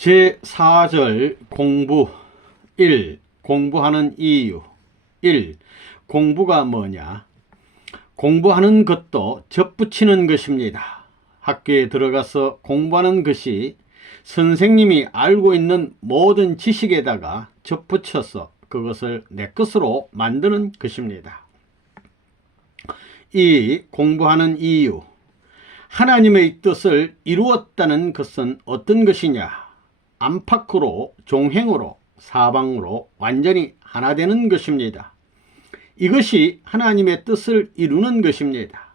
제4절 공부 1. 공부하는 이유 1. 공부가 뭐냐? 공부하는 것도 접붙이는 것입니다. 학교에 들어가서 공부하는 것이 선생님이 알고 있는 모든 지식에다가 접붙여서 그것을 내 것으로 만드는 것입니다. 2. 공부하는 이유 하나님의 뜻을 이루었다는 것은 어떤 것이냐? 안팎으로, 종행으로, 사방으로 완전히 하나 되는 것입니다. 이것이 하나님의 뜻을 이루는 것입니다.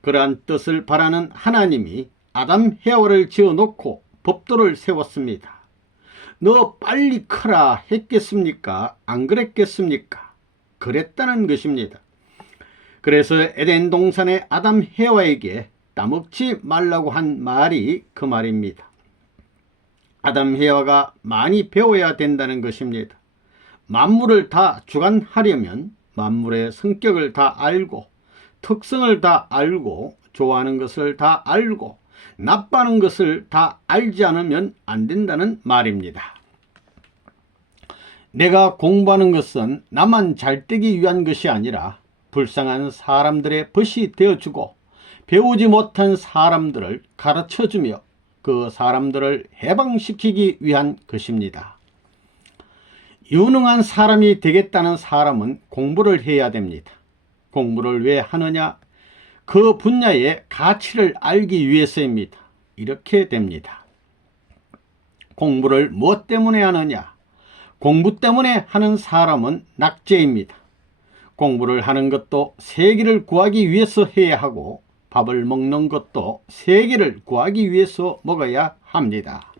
그러한 뜻을 바라는 하나님이 아담 해와를 지어놓고 법도를 세웠습니다. 너 빨리 커라 했겠습니까? 안 그랬겠습니까? 그랬다는 것입니다. 그래서 에덴 동산의 아담 해와에게 따먹지 말라고 한 말이 그 말입니다. 아담 해와가 많이 배워야 된다는 것입니다. 만물을 다 주관하려면 만물의 성격을 다 알고 특성을 다 알고 좋아하는 것을 다 알고 나빠하는 것을 다 알지 않으면 안 된다는 말입니다. 내가 공부하는 것은 나만 잘되기 위한 것이 아니라 불쌍한 사람들의 벗이 되어주고 배우지 못한 사람들을 가르쳐주며 그 사람들을 해방시키기 위한 것입니다. 유능한 사람이 되겠다는 사람은 공부를 해야 됩니다. 공부를 왜 하느냐? 그 분야의 가치를 알기 위해서입니다. 이렇게 됩니다. 공부를 무엇 때문에 하느냐? 공부 때문에 하는 사람은 낙제입니다. 공부를 하는 것도 세계를 구하기 위해서 해야 하고 밥을 먹는 것도 세계를 구하기 위해서 먹어야 합니다.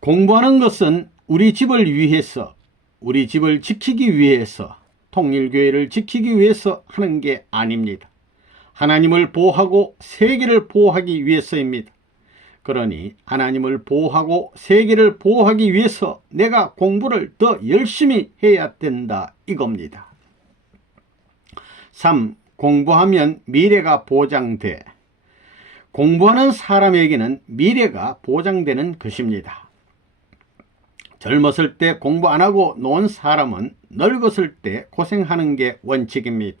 공부하는 것은 우리 집을 위해서, 우리 집을 지키기 위해서, 통일교회를 지키기 위해서 하는 게 아닙니다. 하나님을 보호하고 세계를 보호하기 위해서입니다. 그러니 하나님을 보호하고 세계를 보호하기 위해서 내가 공부를 더 열심히 해야 된다 이겁니다. 3. 공부하면 미래가 보장돼. 공부하는 사람에게는 미래가 보장되는 것입니다. 젊었을 때 공부 안 하고 논 사람은 늙었을 때 고생하는 게 원칙입니다.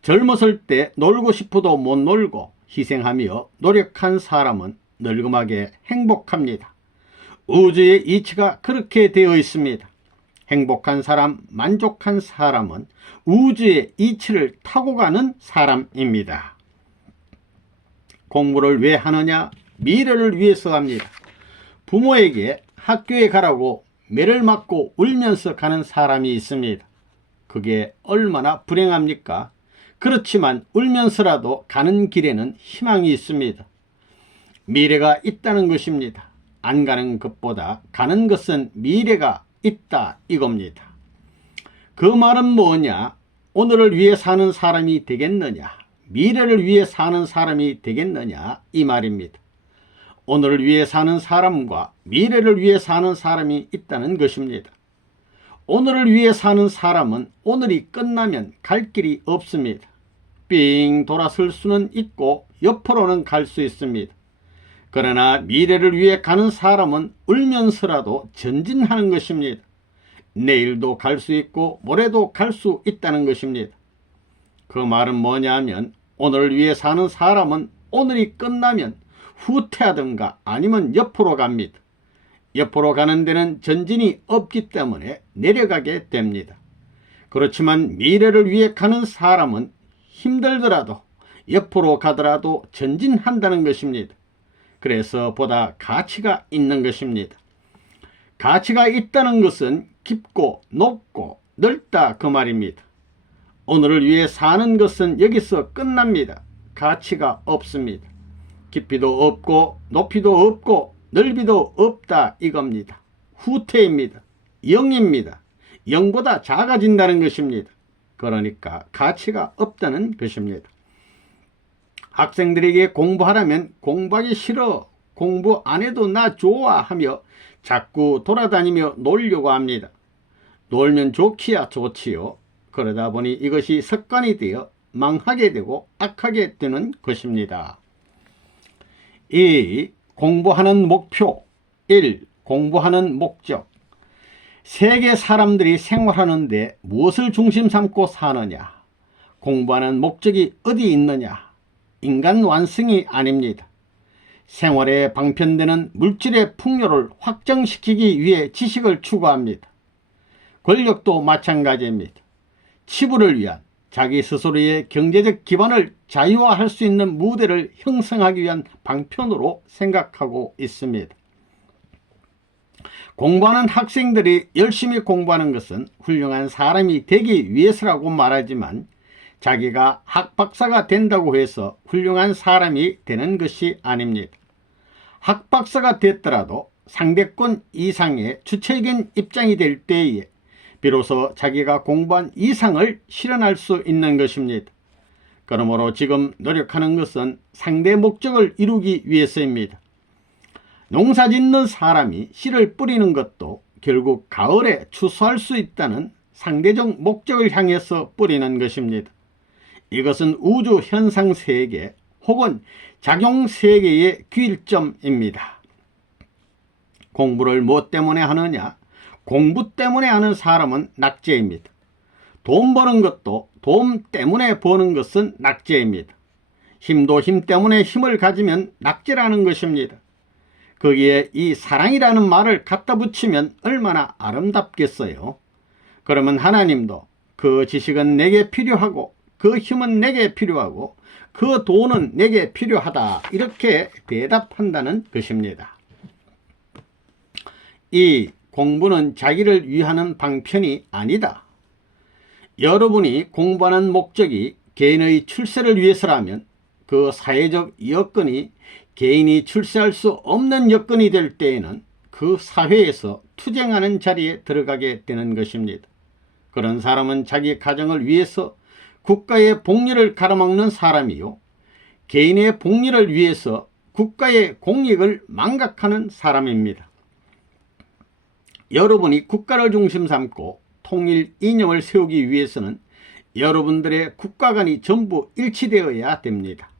젊었을 때 놀고 싶어도 못 놀고 희생하며 노력한 사람은 늙음하게 행복합니다. 우주의 이치가 그렇게 되어 있습니다. 행복한 사람, 만족한 사람은 우주의 이치를 타고 가는 사람입니다. 공부를 왜 하느냐? 미래를 위해서 합니다. 부모에게 학교에 가라고 매를 맞고 울면서 가는 사람이 있습니다. 그게 얼마나 불행합니까? 그렇지만 울면서라도 가는 길에는 희망이 있습니다. 미래가 있다는 것입니다. 안 가는 것보다 가는 것은 미래가 있다 이겁니다. 그 말은 뭐냐? 오늘을 위해 사는 사람이 되겠느냐? 미래를 위해 사는 사람이 되겠느냐? 이 말입니다. 오늘을 위해 사는 사람과 미래를 위해 사는 사람이 있다는 것입니다. 오늘을 위해 사는 사람은 오늘이 끝나면 갈 길이 없습니다. 삥 돌아설 수는 있고 옆으로는 갈 수 있습니다. 그러나 미래를 위해 가는 사람은 울면서라도 전진하는 것입니다. 내일도 갈 수 있고 모레도 갈 수 있다는 것입니다. 그 말은 뭐냐면 오늘을 위해 사는 사람은 오늘이 끝나면 후퇴하든가 아니면 옆으로 갑니다. 옆으로 가는 데는 전진이 없기 때문에 내려가게 됩니다. 그렇지만 미래를 위해 가는 사람은 힘들더라도 옆으로 가더라도 전진한다는 것입니다. 그래서 보다 가치가 있는 것입니다. 가치가 있다는 것은 깊고 높고 넓다 그 말입니다. 오늘을 위해 사는 것은 여기서 끝납니다. 가치가 없습니다. 깊이도 없고 높이도 없고 넓이도 없다 이겁니다. 후퇴입니다. 0입니다. 0보다 작아진다는 것입니다. 그러니까 가치가 없다는 것입니다. 학생들에게 공부하라면 공부하기 싫어, 공부 안 해도 나 좋아 하며 자꾸 돌아다니며 놀려고 합니다. 놀면 좋기야 좋지요. 그러다 보니 이것이 습관이 되어 망하게 되고 악하게 되는 것입니다. 2. 공부하는 목표 1. 공부하는 목적. 세계 사람들이 생활하는데 무엇을 중심 삼고 사느냐? 공부하는 목적이 어디 있느냐? 인간 완성이 아닙니다. 생활에 방편되는 물질의 풍요를 확정시키기 위해 지식을 추구합니다. 권력도 마찬가지입니다. 치부를 위한 자기 스스로의 경제적 기반을 자유화할 수 있는 무대를 형성하기 위한 방편으로 생각하고 있습니다. 공부하는 학생들이 열심히 공부하는 것은 훌륭한 사람이 되기 위해서라고 말하지만 자기가 학박사가 된다고 해서 훌륭한 사람이 되는 것이 아닙니다. 학박사가 됐더라도 상대권 이상의 주체적인 입장이 될 때에 비로소 자기가 공부한 이상을 실현할 수 있는 것입니다. 그러므로 지금 노력하는 것은 상대 목적을 이루기 위해서입니다. 농사 짓는 사람이 씨를 뿌리는 것도 결국 가을에 추수할 수 있다는 상대적 목적을 향해서 뿌리는 것입니다. 이것은 우주 현상 세계 혹은 작용 세계의 귀일점입니다. 공부를 무엇 때문에 하느냐? 공부 때문에 하는 사람은 낙제입니다. 돈 버는 것도 돈 때문에 버는 것은 낙제입니다. 힘도 힘 때문에 힘을 가지면 낙제라는 것입니다. 거기에 이 사랑이라는 말을 갖다 붙이면 얼마나 아름답겠어요. 그러면 하나님도 그 지식은 내게 필요하고 그 힘은 내게 필요하고 그 돈은 내게 필요하다 이렇게 대답한다는 것입니다. 이 공부는 자기를 위하는 방편이 아니다. 여러분이 공부하는 목적이 개인의 출세를 위해서라면 그 사회적 여건이 개인이 출세할 수 없는 여건이 될 때에는 그 사회에서 투쟁하는 자리에 들어가게 되는 것입니다. 그런 사람은 자기 가정을 위해서 국가의 복리를 가로막는 사람이요, 개인의 복리를 위해서 국가의 공익을 망각하는 사람입니다. 여러분이 국가를 중심 삼고 통일 이념을 세우기 위해서는 여러분들의 국가관이 전부 일치되어야 됩니다.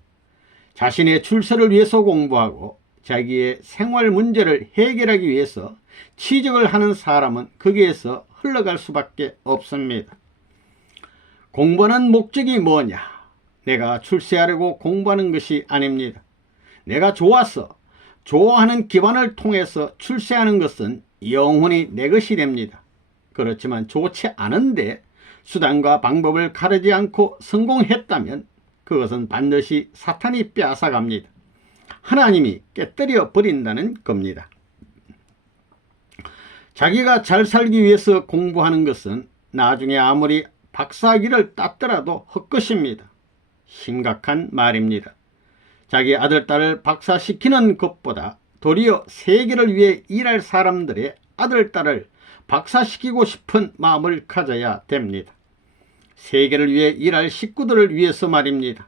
자신의 출세를 위해서 공부하고 자기의 생활 문제를 해결하기 위해서 취직을 하는 사람은 거기에서 흘러갈 수밖에 없습니다. 공부하는 목적이 뭐냐? 내가 출세하려고 공부하는 것이 아닙니다. 내가 좋아서 좋아하는 기반을 통해서 출세하는 것은 영원히 내 것이 됩니다. 그렇지만 좋지 않은데 수단과 방법을 가르지 않고 성공했다면 그것은 반드시 사탄이 빼앗아갑니다. 하나님이 깨뜨려 버린다는 겁니다. 자기가 잘 살기 위해서 공부하는 것은 나중에 아무리 박사학위를 땄더라도 헛것입니다. 심각한 말입니다. 자기 아들, 딸을 박사시키는 것보다 도리어 세계를 위해 일할 사람들의 아들, 딸을 박사시키고 싶은 마음을 가져야 됩니다. 세계를 위해 일할 식구들을 위해서 말입니다.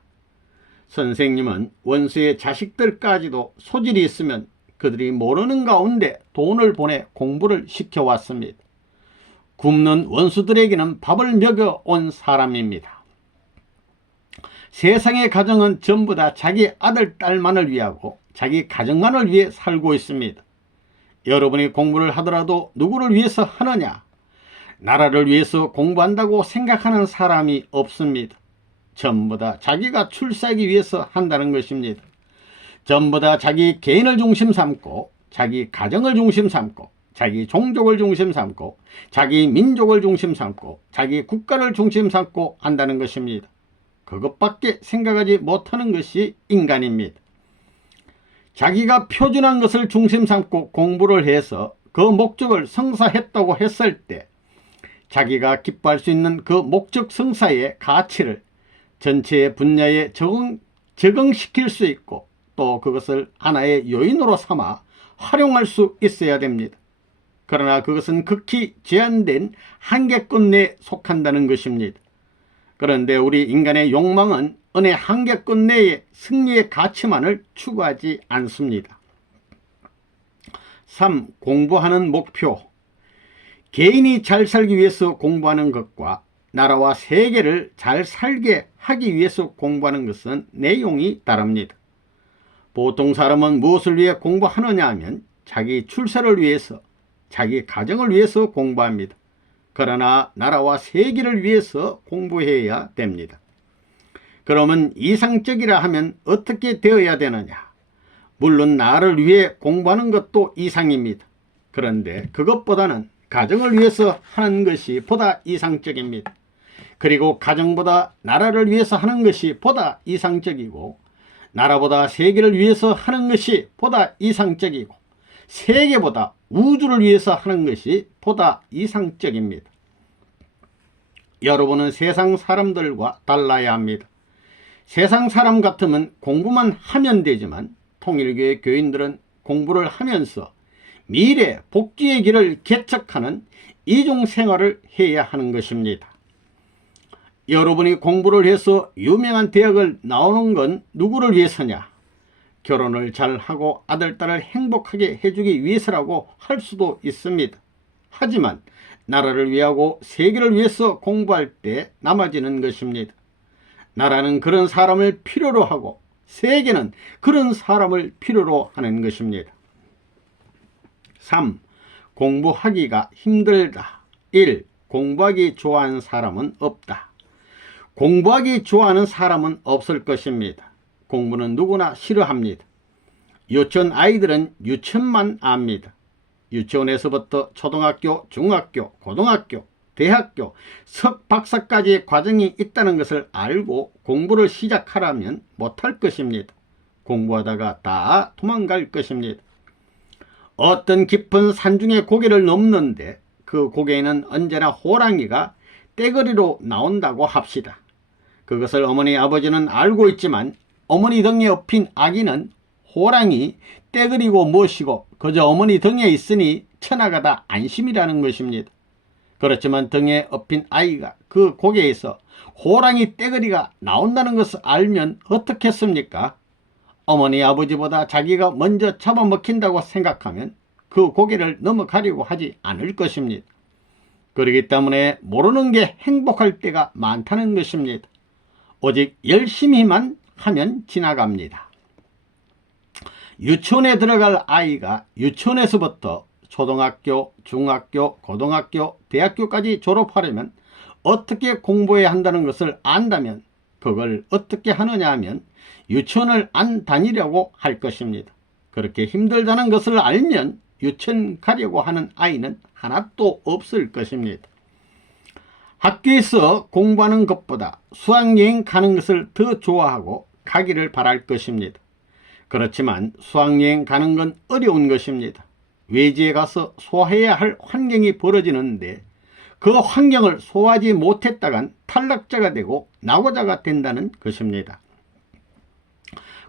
선생님은 원수의 자식들까지도 소질이 있으면 그들이 모르는 가운데 돈을 보내 공부를 시켜왔습니다. 굶는 원수들에게는 밥을 먹여온 사람입니다. 세상의 가정은 전부 다 자기 아들, 딸만을 위하고 자기 가정만을 위해 살고 있습니다. 여러분이 공부를 하더라도 누구를 위해서 하느냐? 나라를 위해서 공부한다고 생각하는 사람이 없습니다. 전부 다 자기가 출세하기 위해서 한다는 것입니다. 전부 다 자기 개인을 중심 삼고 자기 가정을 중심 삼고 자기 종족을 중심 삼고 자기 민족을 중심 삼고 자기 국가를 중심 삼고 한다는 것입니다. 그것밖에 생각하지 못하는 것이 인간입니다. 자기가 표준한 것을 중심 삼고 공부를 해서 그 목적을 성사했다고 했을 때 자기가 기뻐할 수 있는 그 목적 성사의 가치를 전체의 분야에 적응시킬 수 있고 또 그것을 하나의 요인으로 삼아 활용할 수 있어야 됩니다. 그러나 그것은 극히 제한된 한계권 내에 속한다는 것입니다. 그런데 우리 인간의 욕망은 은혜 한계권 내에 승리의 가치만을 추구하지 않습니다. 3. 공부하는 목표. 개인이 잘 살기 위해서 공부하는 것과 나라와 세계를 잘 살게 하기 위해서 공부하는 것은 내용이 다릅니다. 보통 사람은 무엇을 위해 공부하느냐 하면 자기 출세를 위해서, 자기 가정을 위해서 공부합니다. 그러나 나라와 세계를 위해서 공부해야 됩니다. 그러면 이상적이라 하면 어떻게 되어야 되느냐? 물론 나를 위해 공부하는 것도 이상입니다. 그런데 그것보다는 가정을 위해서 하는 것이 보다 이상적입니다. 그리고 가정보다 나라를 위해서 하는 것이 보다 이상적이고, 나라보다 세계를 위해서 하는 것이 보다 이상적이고, 세계보다 우주를 위해서 하는 것이 보다 이상적입니다. 여러분은 세상 사람들과 달라야 합니다. 세상 사람 같으면 공부만 하면 되지만, 통일교회 교인들은 공부를 하면서 미래 복지의 길을 개척하는 이중 생활을 해야 하는 것입니다. 여러분이 공부를 해서 유명한 대학을 나오는 건 누구를 위해서냐? 결혼을 잘하고 아들, 딸을 행복하게 해주기 위해서라고 할 수도 있습니다. 하지만 나라를 위하고 세계를 위해서 공부할 때 남아지는 것입니다. 나라는 그런 사람을 필요로 하고 세계는 그런 사람을 필요로 하는 것입니다. 3. 공부하기가 힘들다. 1. 공부하기 좋아하는 사람은 없다. 공부하기 좋아하는 사람은 없을 것입니다. 공부는 누구나 싫어합니다. 유치원 아이들은 유치원만 압니다. 유치원에서부터 초등학교, 중학교, 고등학교, 대학교, 석박사까지의 과정이 있다는 것을 알고 공부를 시작하라면 못할 것입니다. 공부하다가 다 도망갈 것입니다. 어떤 깊은 산중에 고개를 넘는데 그 고개에는 언제나 호랑이가 떼거리로 나온다고 합시다. 그것을 어머니 아버지는 알고 있지만 어머니 등에 업힌 아기는 호랑이 떼거리고 무엇이고 그저 어머니 등에 있으니 쳐나가다 안심이라는 것입니다. 그렇지만 등에 업힌 아이가 그 고개에서 호랑이 떼거리가 나온다는 것을 알면 어떻겠습니까? 어머니 아버지보다 자기가 먼저 잡아먹힌다고 생각하면 그 고개를 넘어가려고 하지 않을 것입니다. 그렇기 때문에 모르는 게 행복할 때가 많다는 것입니다. 오직 열심히만 하면 지나갑니다. 유치원에 들어갈 아이가 유치원에서부터 초등학교, 중학교, 고등학교, 대학교까지 졸업하려면 어떻게 공부해야 한다는 것을 안다면 그걸 어떻게 하느냐 하면 유치원을 안 다니려고 할 것입니다. 그렇게 힘들다는 것을 알면 유치원 가려고 하는 아이는 하나도 없을 것입니다. 학교에서 공부하는 것보다 수학여행 가는 것을 더 좋아하고 가기를 바랄 것입니다. 그렇지만 수학여행 가는 건 어려운 것입니다. 외지에 가서 소화해야 할 환경이 벌어지는데 그 환경을 소화하지 못했다간 탈락자가 되고 낙오자가 된다는 것입니다.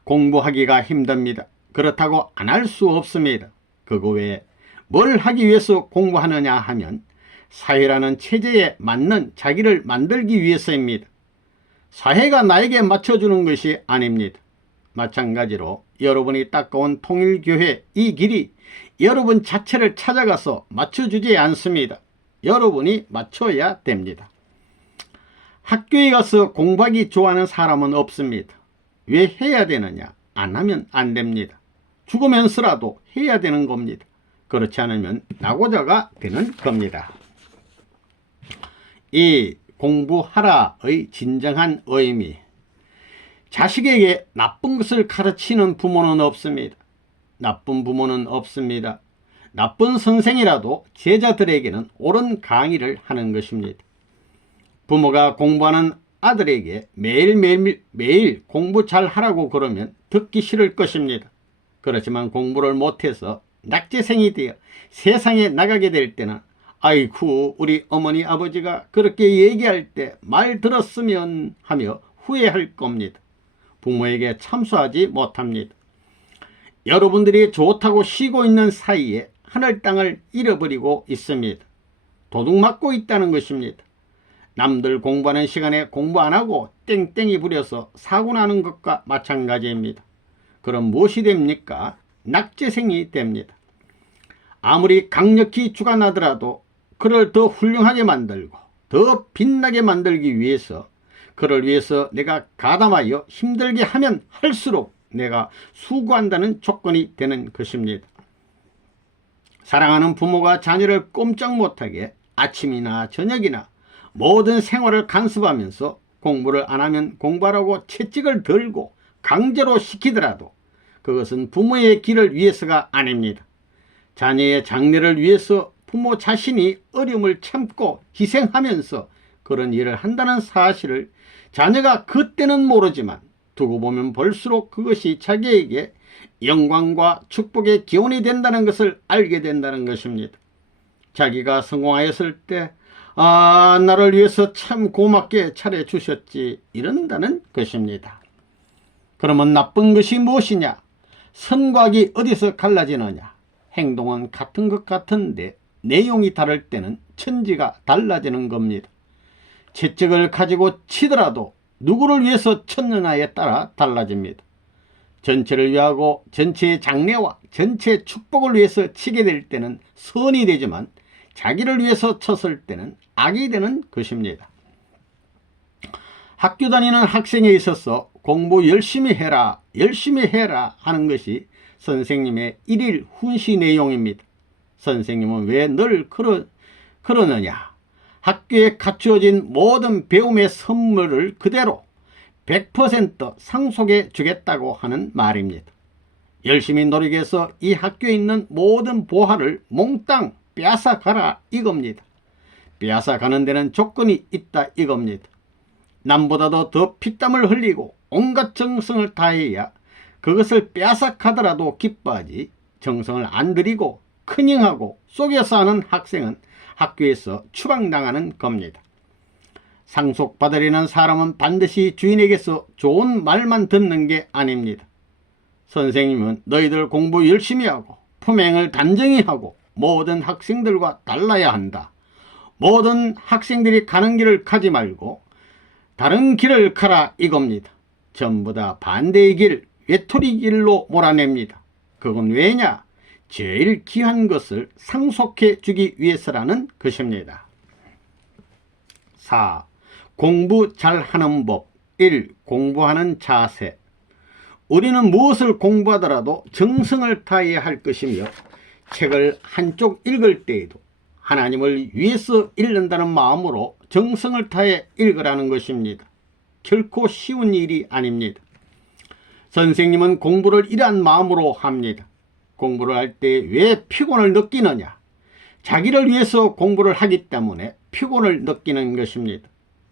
공부하기가 힘듭니다. 그렇다고 안 할 수 없습니다. 그거 외에 뭘 하기 위해서 공부하느냐 하면 사회라는 체제에 맞는 자기를 만들기 위해서입니다. 사회가 나에게 맞춰주는 것이 아닙니다. 마찬가지로 여러분이 닦아온 통일교회 이 길이 여러분 자체를 찾아가서 맞춰주지 않습니다. 여러분이 맞춰야 됩니다. 학교에 가서 공부하기 좋아하는 사람은 없습니다. 왜 해야 되느냐? 안 하면 안 됩니다. 죽으면서라도 해야 되는 겁니다. 그렇지 않으면 낙오자가 되는 겁니다. 이 공부하라의 진정한 의미. 자식에게 나쁜 것을 가르치는 부모는 없습니다. 나쁜 부모는 없습니다. 나쁜 선생이라도 제자들에게는 옳은 강의를 하는 것입니다. 부모가 공부하는 아들에게 매일 공부 잘 하라고 그러면 듣기 싫을 것입니다. 그렇지만 공부를 못해서 낙제생이 되어 세상에 나가게 될 때는 아이쿠 우리 어머니 아버지가 그렇게 얘기할 때 말 들었으면 하며 후회할 겁니다. 부모에게 참소하지 못합니다. 여러분들이 좋다고 쉬고 있는 사이에 하늘 땅을 잃어버리고 있습니다. 도둑맞고 있다는 것입니다. 남들 공부하는 시간에 공부 안하고 땡땡이 부려서 사고나는 것과 마찬가지입니다. 그럼 무엇이 됩니까? 낙제생이 됩니다. 아무리 강력히 주관하더라도 그를 더 훌륭하게 만들고 더 빛나게 만들기 위해서 그를 위해서 내가 가담하여 힘들게 하면 할수록 내가 수고한다는 조건이 되는 것입니다. 사랑하는 부모가 자녀를 꼼짝 못하게 아침이나 저녁이나 모든 생활을 간섭하면서 공부를 안 하면 공부하라고 채찍을 들고 강제로 시키더라도 그것은 부모의 길을 위해서가 아닙니다. 자녀의 장래를 위해서 부모 자신이 어려움을 참고 희생하면서 그런 일을 한다는 사실을 자녀가 그때는 모르지만 두고 보면 볼수록 그것이 자기에게 영광과 축복의 기원이 된다는 것을 알게 된다는 것입니다. 자기가 성공하였을 때 나를 위해서 참 고맙게 차려주셨지 이런다는 것입니다. 그러면 나쁜 것이 무엇이냐? 선과 악이 어디서 갈라지느냐? 행동은 같은 것 같은데 내용이 다를 때는 천지가 달라지는 겁니다. 채찍을 가지고 치더라도 누구를 위해서 쳤느냐에 따라 달라집니다. 전체를 위하고 전체의 장래와 전체의 축복을 위해서 치게 될 때는 선이 되지만 자기를 위해서 쳤을 때는 악이 되는 것입니다. 학교 다니는 학생에 있어서 공부 열심히 해라 하는 것이 선생님의 일일 훈시 내용입니다. 선생님은 왜 늘 그러느냐? 학교에 갖추어진 모든 배움의 선물을 그대로 100% 상속해 주겠다고 하는 말입니다. 열심히 노력해서 이 학교에 있는 모든 보화를 몽땅 빼앗아 가라 이겁니다. 빼앗아 가는 데는 조건이 있다 이겁니다. 남보다도 더 피땀을 흘리고 온갖 정성을 다해야 그것을 빼앗아 가더라도 기뻐하지, 정성을 안 들이고 커닝하고 속여서 하는 학생은 학교에서 추방당하는 겁니다. 상속받으려는 사람은 반드시 주인에게서 좋은 말만 듣는 게 아닙니다. 선생님은 너희들 공부 열심히 하고 품행을 단정히 하고 모든 학생들과 달라야 한다. 모든 학생들이 가는 길을 가지 말고 다른 길을 가라 이겁니다. 전부 다 반대의 길, 외톨이 길로 몰아냅니다. 그건 왜냐? 제일 귀한 것을 상속해 주기 위해서라는 것입니다. 4. 공부 잘하는 법. 1. 공부하는 자세. 우리는 무엇을 공부하더라도 정성을 다해야 할 것이며 책을 한쪽 읽을 때에도 하나님을 위해서 읽는다는 마음으로 정성을 다해 읽으라는 것입니다. 결코 쉬운 일이 아닙니다. 선생님은 공부를 이러한 마음으로 합니다. 공부를 할 때 왜 피곤을 느끼느냐? 자기를 위해서 공부를 하기 때문에 피곤을 느끼는 것입니다.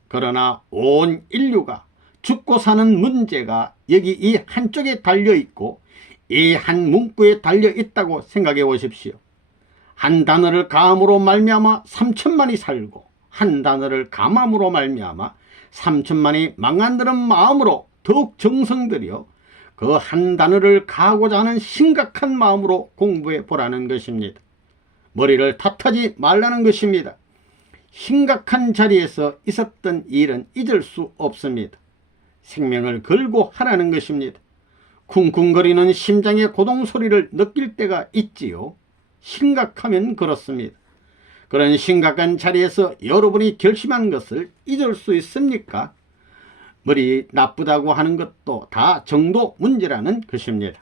그러나 온 인류가 죽고 사는 문제가 여기 이 한쪽에 달려있고 이 한 문구에 달려있다고 생각해 보십시오. 한 단어를 감으로 말미암아 3천만이 살고 한 단어를 감함으로 말미암아 3천만이 망한다는 마음으로 더욱 정성 들여 그 한 단어를 가고자 하는 심각한 마음으로 공부해 보라는 것입니다. 머리를 탓하지 말라는 것입니다. 심각한 자리에서 있었던 일은 잊을 수 없습니다. 생명을 걸고 하라는 것입니다. 쿵쿵거리는 심장의 고동 소리를 느낄 때가 있지요. 심각하면 그렇습니다. 그런 심각한 자리에서 여러분이 결심한 것을 잊을 수 있습니까? 머리 나쁘다고 하는 것도 다 정도 문제라는 것입니다.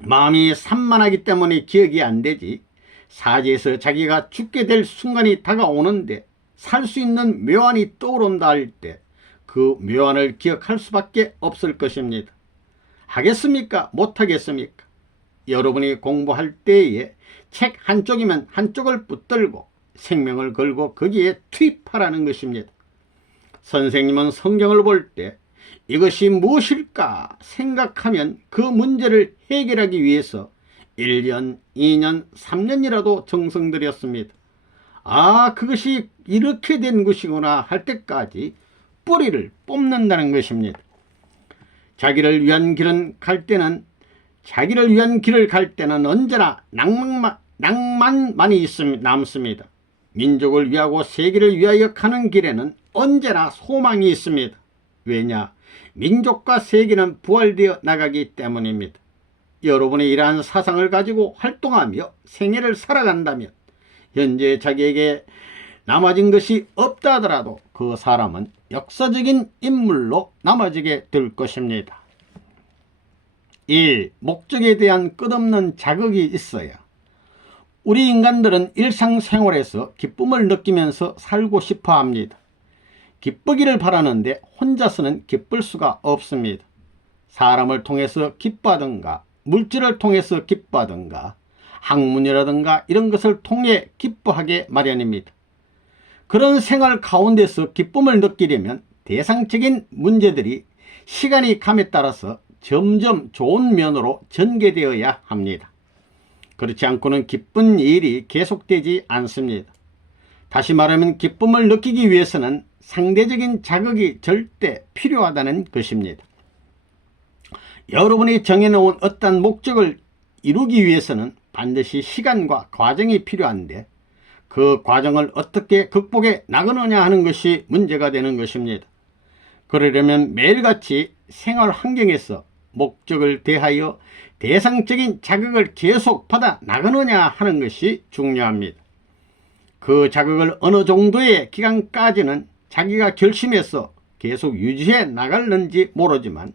마음이 산만하기 때문에 기억이 안 되지, 사지에서 자기가 죽게 될 순간이 다가오는데 살 수 있는 묘안이 떠오른다 할 때 그 묘안을 기억할 수밖에 없을 것입니다. 하겠습니까? 못하겠습니까? 여러분이 공부할 때에 책 한쪽이면 한쪽을 붙들고 생명을 걸고 거기에 투입하라는 것입니다. 선생님은 성경을 볼 때 이것이 무엇일까 생각하면 그 문제를 해결하기 위해서 1년, 2년, 3년이라도 정성 들였습니다. 그것이 이렇게 된 것이구나 할 때까지 뿌리를 뽑는다는 것입니다. 자기를 위한 길을 갈 때는 언제나 낭만만이 남습니다. 민족을 위하고 세계를 위하여 가는 길에는 언제나 소망이 있습니다. 왜냐? 민족과 세계는 부활되어 나가기 때문입니다. 여러분이 이러한 사상을 가지고 활동하며 생애를 살아간다면 현재 자기에게 남아진 것이 없다 하더라도 그 사람은 역사적인 인물로 남아지게 될 것입니다. 1. 목적에 대한 끝없는 자극이 있어야 우리 인간들은 일상생활에서 기쁨을 느끼면서 살고 싶어 합니다. 기쁘기를 바라는데 혼자서는 기쁠 수가 없습니다. 사람을 통해서 기뻐하든가 물질을 통해서 기뻐하든가 학문이라든가 이런 것을 통해 기뻐하게 마련입니다. 그런 생활 가운데서 기쁨을 느끼려면 대상적인 문제들이 시간이 감에 따라서 점점 좋은 면으로 전개되어야 합니다. 그렇지 않고는 기쁜 일이 계속되지 않습니다. 다시 말하면 기쁨을 느끼기 위해서는 상대적인 자극이 절대 필요하다는 것입니다. 여러분이 정해놓은 어떤 목적을 이루기 위해서는 반드시 시간과 과정이 필요한데 그 과정을 어떻게 극복해 나가느냐 하는 것이 문제가 되는 것입니다. 그러려면 매일같이 생활 환경에서 목적을 대하여 대상적인 자극을 계속 받아 나가느냐 하는 것이 중요합니다. 그 자극을 어느 정도의 기간까지는 자기가 결심해서 계속 유지해 나갈는지 모르지만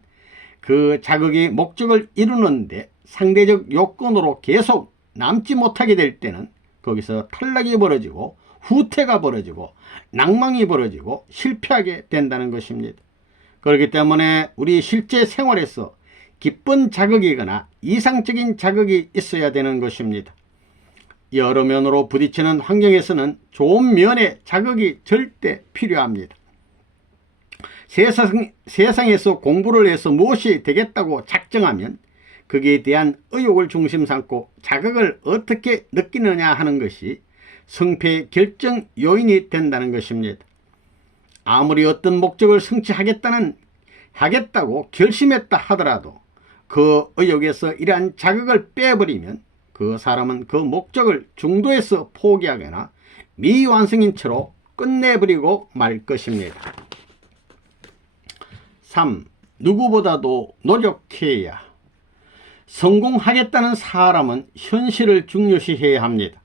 그 자극이 목적을 이루는데 상대적 요건으로 계속 남지 못하게 될 때는 거기서 탈락이 벌어지고 후퇴가 벌어지고 낭망이 벌어지고 실패하게 된다는 것입니다. 그렇기 때문에 우리 실제 생활에서 기쁜 자극이거나 이상적인 자극이 있어야 되는 것입니다. 여러 면으로 부딪히는 환경에서는 좋은 면의 자극이 절대 필요합니다. 세상에서 공부를 해서 무엇이 되겠다고 작정하면 거기에 대한 의욕을 중심 삼고 자극을 어떻게 느끼느냐 하는 것이 성패의 결정 요인이 된다는 것입니다. 아무리 어떤 목적을 하겠다고 결심했다 하더라도 그 의욕에서 이러한 자극을 빼버리면 그 사람은 그 목적을 중도에서 포기하거나 미완성인 채로 끝내버리고 말 것입니다. 3. 누구보다도 노력해야. 성공하겠다는 사람은 현실을 중요시해야 합니다.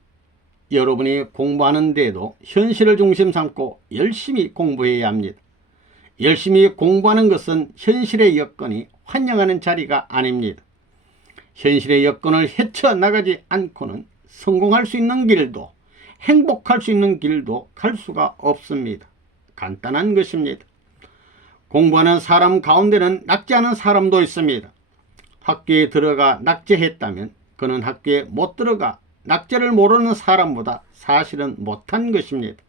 여러분이 공부하는 데도 현실을 중심 삼고 열심히 공부해야 합니다. 열심히 공부하는 것은 현실의 여건이 환영하는 자리가 아닙니다. 현실의 여건을 헤쳐나가지 않고는 성공할 수 있는 길도 행복할 수 있는 길도 갈 수가 없습니다. 간단한 것입니다. 공부하는 사람 가운데는 낙제하는 사람도 있습니다. 학교에 들어가 낙제했다면 그는 학교에 못 들어가 낙제를 모르는 사람보다 사실은 못한 것입니다.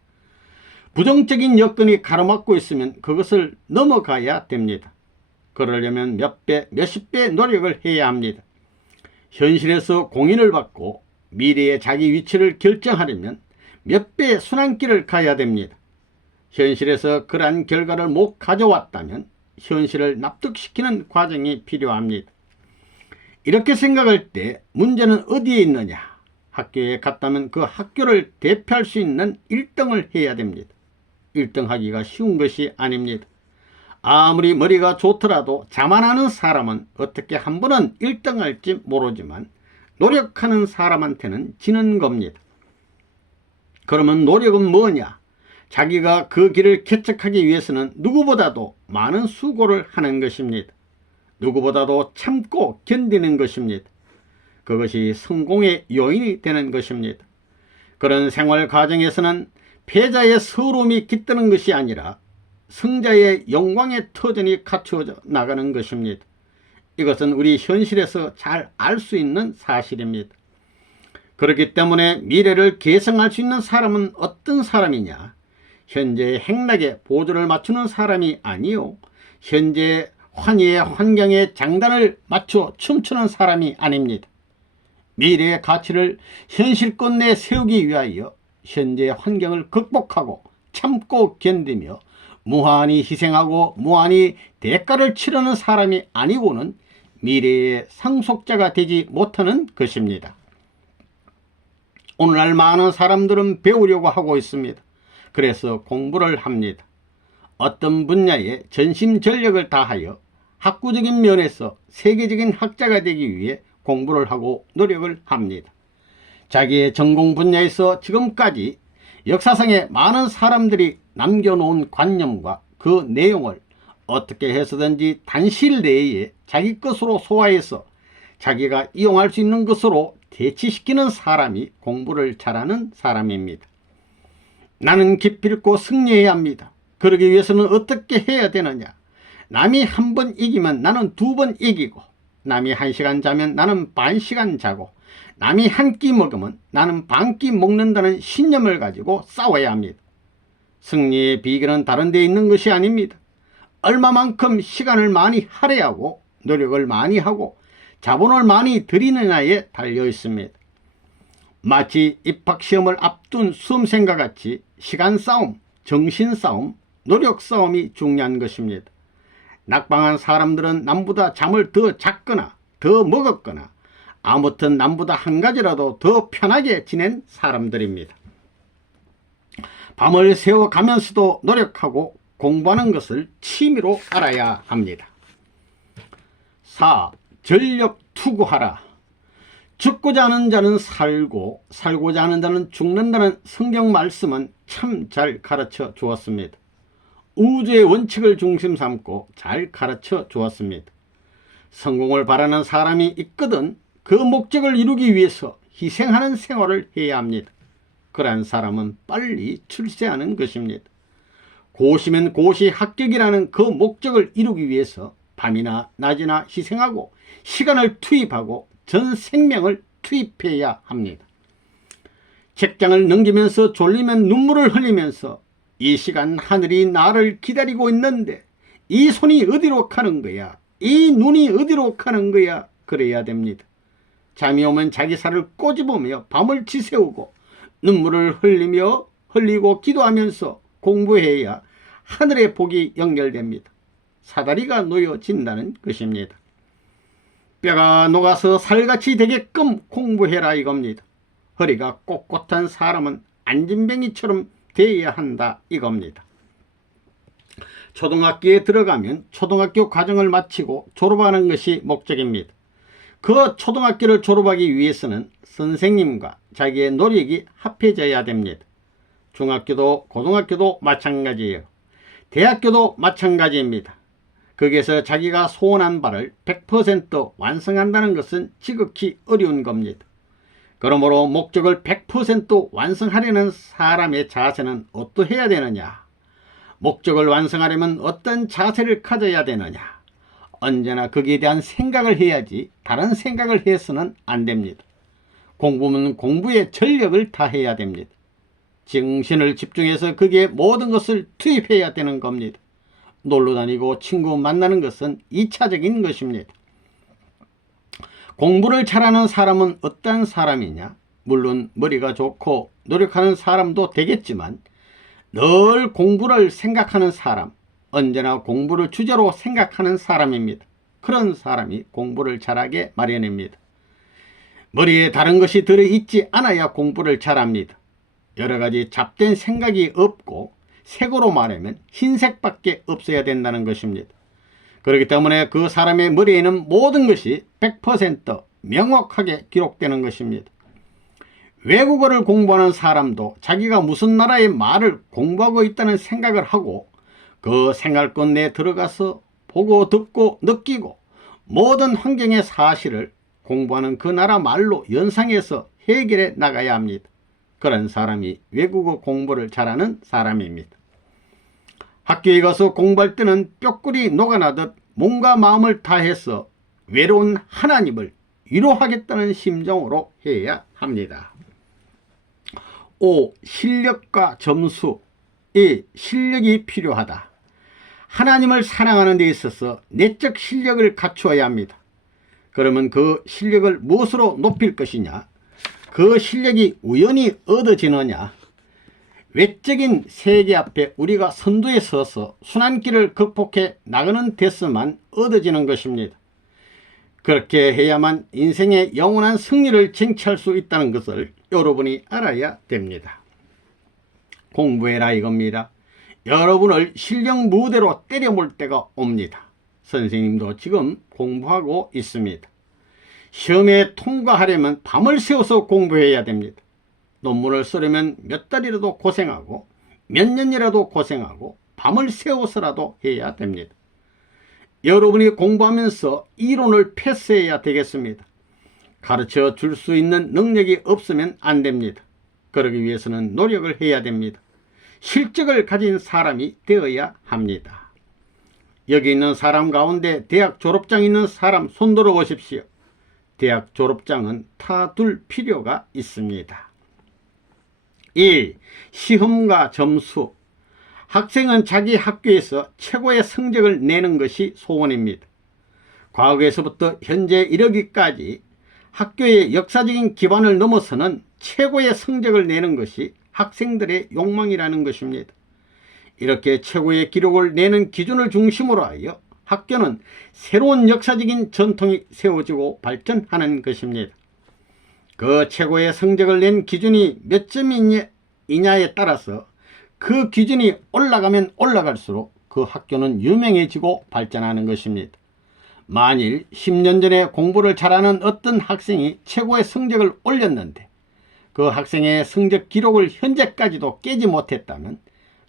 부정적인 여건이 가로막고 있으면 그것을 넘어가야 됩니다. 그러려면 몇 배, 몇십 배 노력을 해야 합니다. 현실에서 공인을 받고 미래의 자기 위치를 결정하려면 몇 배의 순환길을 가야 됩니다. 현실에서 그러한 결과를 못 가져왔다면 현실을 납득시키는 과정이 필요합니다. 이렇게 생각할 때 문제는 어디에 있느냐? 학교에 갔다면 그 학교를 대표할 수 있는 1등을 해야 됩니다. 1등 하기가 쉬운 것이 아닙니다. 아무리 머리가 좋더라도 자만하는 사람은 어떻게 한 번은 1등 할지 모르지만 노력하는 사람한테는 지는 겁니다. 그러면 노력은 뭐냐? 자기가 그 길을 개척하기 위해서는 누구보다도 많은 수고를 하는 것입니다. 누구보다도 참고 견디는 것입니다. 그것이 성공의 요인이 되는 것입니다. 그런 생활 과정에서는 패자의 서러움이 깃드는 것이 아니라 승자의 영광의 터전이 갖추어져 나가는 것입니다. 이것은 우리 현실에서 잘 알 수 있는 사실입니다. 그렇기 때문에 미래를 계승할 수 있는 사람은 어떤 사람이냐? 현재의 행락에 보조를 맞추는 사람이 아니요, 현재 환희의 환경에 장단을 맞춰 춤추는 사람이 아닙니다. 미래의 가치를 현실권 내에 세우기 위하여 현재의 환경을 극복하고 참고 견디며 무한히 희생하고 무한히 대가를 치르는 사람이 아니고는 미래의 상속자가 되지 못하는 것입니다. 오늘날 많은 사람들은 배우려고 하고 있습니다. 그래서 공부를 합니다. 어떤 분야에 전심전력을 다하여 학구적인 면에서 세계적인 학자가 되기 위해 공부를 하고 노력을 합니다. 자기의 전공 분야에서 지금까지 역사상에 많은 사람들이 남겨놓은 관념과 그 내용을 어떻게 해서든지 단시일 내에 자기 것으로 소화해서 자기가 이용할 수 있는 것으로 대치시키는 사람이 공부를 잘하는 사람입니다. 나는 기필코 승리해야 합니다. 그러기 위해서는 어떻게 해야 되느냐? 남이 한 번 이기면 나는 2번 이기고, 남이 1시간 자면 나는 반 시간 자고, 남이 한 끼 먹으면 나는 반 끼 먹는다는 신념을 가지고 싸워야 합니다. 승리의 비결은 다른 데 있는 것이 아닙니다. 얼마만큼 시간을 많이 할애하고 노력을 많이 하고 자본을 많이 들이느냐에 달려 있습니다. 마치 입학시험을 앞둔 수험생과 같이 시간 싸움, 정신 싸움, 노력 싸움이 중요한 것입니다. 낙방한 사람들은 남보다 잠을 더 잤거나 더 먹었거나 아무튼 남보다 한 가지라도 더 편하게 지낸 사람들입니다. 밤을 새워가면서도 노력하고 공부하는 것을 취미로 알아야 합니다. 4. 전력 투구하라. 죽고자 하는 자는 살고 살고자 하는 자는 죽는다는 성경 말씀은 참 잘 가르쳐 주었습니다. 우주의 원칙을 중심 삼고 잘 가르쳐 주었습니다. 성공을 바라는 사람이 있거든 그 목적을 이루기 위해서 희생하는 생활을 해야 합니다. 그러한 사람은 빨리 출세하는 것입니다. 고시면 고시 합격이라는 그 목적을 이루기 위해서 밤이나 낮이나 희생하고 시간을 투입하고 전 생명을 투입해야 합니다. 책장을 넘기면서 졸리면 눈물을 흘리면서 이 시간 하늘이 나를 기다리고 있는데 이 손이 어디로 가는 거야? 이 눈이 어디로 가는 거야? 그래야 됩니다. 잠이 오면 자기 살을 꼬집으며 밤을 지새우고 눈물을 흘리고 기도하면서 공부해야 하늘의 복이 연결됩니다. 사다리가 놓여진다는 것입니다. 뼈가 녹아서 살같이 되게끔 공부해라 이겁니다. 허리가 꼿꼿한 사람은 안진뱅이처럼 되어야 한다 이겁니다. 초등학교에 들어가면 초등학교 과정을 마치고 졸업하는 것이 목적입니다. 그 초등학교를 졸업하기 위해서는 선생님과 자기의 노력이 합해져야 됩니다. 중학교도 고등학교도 마찬가지예요. 대학교도 마찬가지입니다. 거기에서 자기가 소원한 바를 100% 완성한다는 것은 지극히 어려운 겁니다. 그러므로 목적을 100% 완성하려는 사람의 자세는 어떠해야 되느냐? 목적을 완성하려면 어떤 자세를 가져야 되느냐? 언제나 거기에 대한 생각을 해야지 다른 생각을 해서는 안 됩니다. 공부는 공부에 전력을 다해야 됩니다. 정신을 집중해서 거기에 모든 것을 투입해야 되는 겁니다. 놀러 다니고 친구 만나는 것은 2차적인 것입니다. 공부를 잘하는 사람은 어떤 사람이냐? 물론 머리가 좋고 노력하는 사람도 되겠지만 늘 공부를 생각하는 사람, 언제나 공부를 주제로 생각하는 사람입니다. 그런 사람이 공부를 잘하게 마련입니다. 머리에 다른 것이 들어있지 않아야 공부를 잘합니다. 여러가지 잡된 생각이 없고 색으로 말하면 흰색밖에 없어야 된다는 것입니다. 그렇기 때문에 그 사람의 머리에는 모든 것이 100% 명확하게 기록되는 것입니다. 외국어를 공부하는 사람도 자기가 무슨 나라의 말을 공부하고 있다는 생각을 하고 그 생활권 내에 들어가서 보고 듣고 느끼고 모든 환경의 사실을 공부하는 그 나라 말로 연상해서 해결해 나가야 합니다. 그런 사람이 외국어 공부를 잘하는 사람입니다. 학교에 가서 공부할 때는 뼈골이 녹아나듯 몸과 마음을 다해서 외로운 하나님을 위로하겠다는 심정으로 해야 합니다. 5. 실력과 점수. 실력이 필요하다. 하나님을 사랑하는 데 있어서 내적 실력을 갖추어야 합니다. 그러면 그 실력을 무엇으로 높일 것이냐? 그 실력이 우연히 얻어지느냐? 외적인 세계 앞에 우리가 선두에 서서 순환길을 극복해 나가는 데서만 얻어지는 것입니다. 그렇게 해야만 인생의 영원한 승리를 쟁취할 수 있다는 것을 여러분이 알아야 됩니다. 공부해라 이겁니다. 여러분을 실력 무대로 때려볼 때가 옵니다. 선생님도 지금 공부하고 있습니다. 시험에 통과하려면 밤을 새워서 공부해야 됩니다. 논문을 쓰려면 몇 달이라도 고생하고 몇 년이라도 고생하고 밤을 새워서라도 해야 됩니다. 여러분이 공부하면서 이론을 패스해야 되겠습니다. 가르쳐 줄 수 있는 능력이 없으면 안 됩니다. 그러기 위해서는 노력을 해야 됩니다. 실적을 가진 사람이 되어야 합니다. 여기 있는 사람 가운데 대학 졸업장 있는 사람 손들어 보십시오. 대학 졸업장은 타둘 필요가 있습니다. 1. 시험과 점수. 학생은 자기 학교에서 최고의 성적을 내는 것이 소원입니다. 과거에서부터 현재 이르기까지 학교의 역사적인 기반을 넘어서는 최고의 성적을 내는 것이 학생들의 욕망이라는 것입니다. 이렇게 최고의 기록을 내는 기준을 중심으로 하여 학교는 새로운 역사적인 전통이 세워지고 발전하는 것입니다. 그 최고의 성적을 낸 기준이 몇 점이냐에 따라서 그 기준이 올라가면 올라갈수록 그 학교는 유명해지고 발전하는 것입니다. 만일 10년 전에 공부를 잘하는 어떤 학생이 최고의 성적을 올렸는데 그 학생의 성적 기록을 현재까지도 깨지 못했다면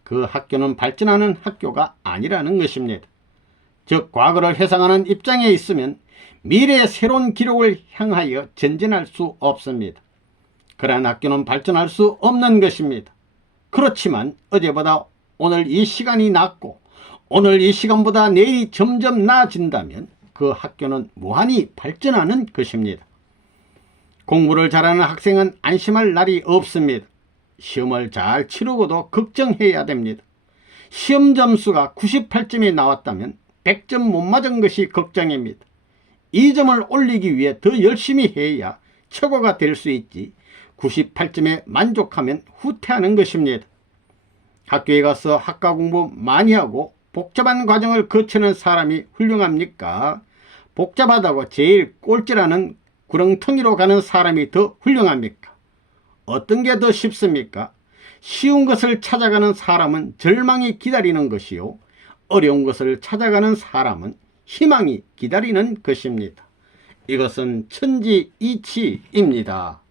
그 학교는 발전하는 학교가 아니라는 것입니다. 즉 과거를 회상하는 입장에 있으면 미래의 새로운 기록을 향하여 전진할 수 없습니다. 그러한 학교는 발전할 수 없는 것입니다. 그렇지만 어제보다 오늘 이 시간이 낫고 오늘 이 시간보다 내일이 점점 나아진다면 그 학교는 무한히 발전하는 것입니다. 공부를 잘하는 학생은 안심할 날이 없습니다. 시험을 잘 치르고도 걱정해야 됩니다. 시험 점수가 98점이 나왔다면 100점 못 맞은 것이 걱정입니다. 이 점을 올리기 위해 더 열심히 해야 최고가 될 수 있지 98점에 만족하면 후퇴하는 것입니다. 학교에 가서 학과 공부 많이 하고 복잡한 과정을 거치는 사람이 훌륭합니까? 복잡하다고 제일 꼴찌라는 구렁텅이로 가는 사람이 더 훌륭합니까? 어떤 게 더 쉽습니까? 쉬운 것을 찾아가는 사람은 절망이 기다리는 것이요, 어려운 것을 찾아가는 사람은 희망이 기다리는 것입니다. 이것은 천지이치입니다.